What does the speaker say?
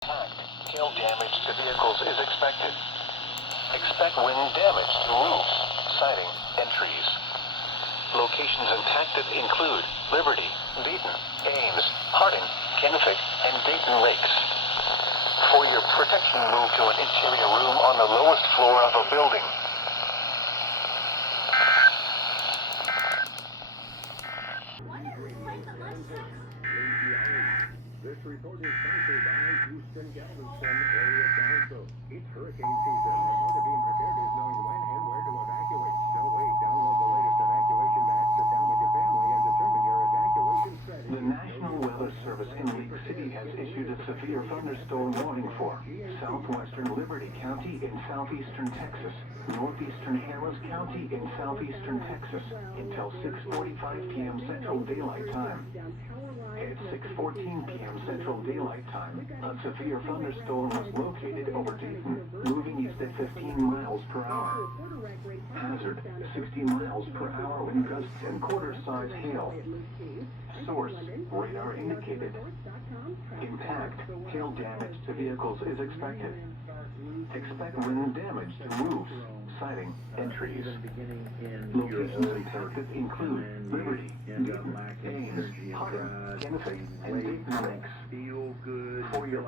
Hail damage to vehicles is expected. Expect wind damage to roofs, siding, and trees. Locations impacted include Liberty, Dayton, Ames, Harding, Kennewick, and Dayton Lakes. For your protection, move to an interior room on the lowest floor of a building. This report is sponsored by Houston Galveston Area Council. It's hurricane season, and part of being prepared is knowing when and where to evacuate. Don't wait. Download the latest evacuation map, sit down with your family, and determine your evacuation strategy. The National Weather Service in League City has issued a severe thunderstorm warning for southwestern Liberty County in southeastern Texas, northeastern Harris County in southeastern Texas until 6:45 p.m. Central Daylight Time. At 6:14 p.m. Central Daylight Time, a severe thunderstorm was located over Dayton, moving east at 15 miles per hour. Hazard, 60 miles per hour wind gusts and quarter-size hail. Source, radar indicated. Impact, hail damage to vehicles is expected. Expect wind damage to roofs, siding, and trees. Locations impacted include Liberty, Dayton, Ames, Harding, Kennewick, and Dayton Lakes. For your